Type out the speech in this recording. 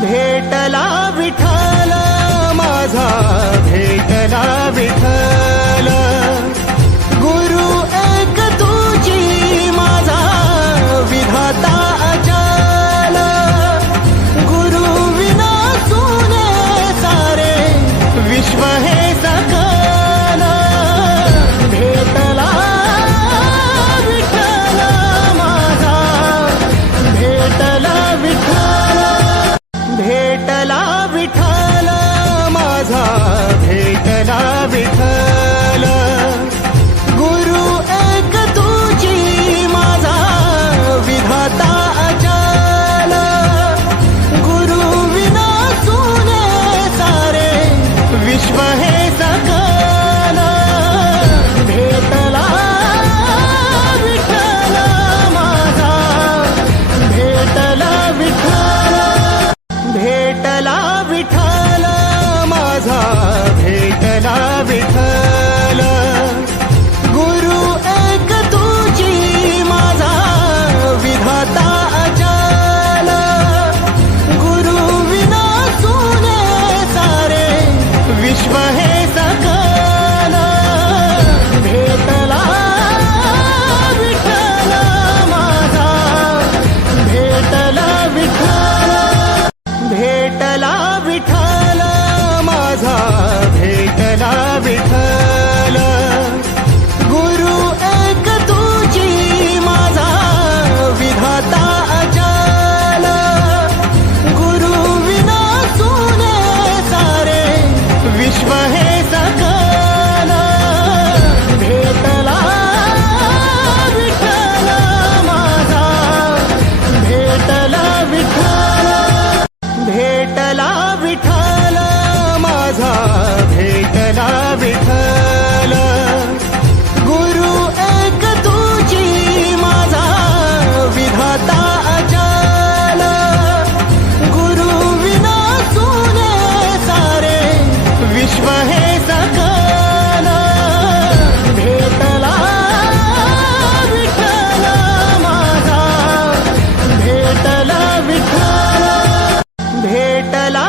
भेटला विठ्ठल माझा, भेटला विठ्ठल। गुरु एक तुझी माझा विधाता अचल। गुरु विना सुने सारे विश्व हे सकल। भेटला विठ्ठल माझा, भेटला विठ्ठल। भेटला विठ्ठल माझा, भेटला विठ्ठल। गुरु एक तुझी माझा विधाता अचल। गुरु विना सुने सारे विश्व हे सकल। भेटला विठ्ठल माझा, भेटला विठ्ठल। भेटला विठ्ठल माझा, भेटला विठ्ठल। गुरु एक तुझी माझा विधाता अचल। गुरु विना सुने सारे विश्व हे सकल। भेटला विठ्ठल माझा, भेटला विठ्ठल। भेटला विठ्ठल माझा, भेटला विठ्ठल। गुरु एक तुझी माझा विधाता अचल। गुरु विना सुने सारे विश्व हे सकल। भेटला विठ्ठल माझा, भेटला विठ्ठल। भेटला विठ्ठल माझा, भेटला विठ्ठल। गुरु एक तुझी माझा विधाता अचल। गुरु विना सुने सारे विश्व हे सकल। भेटला विठ्ठल माझा, भेटला विठ्ठल। भेटला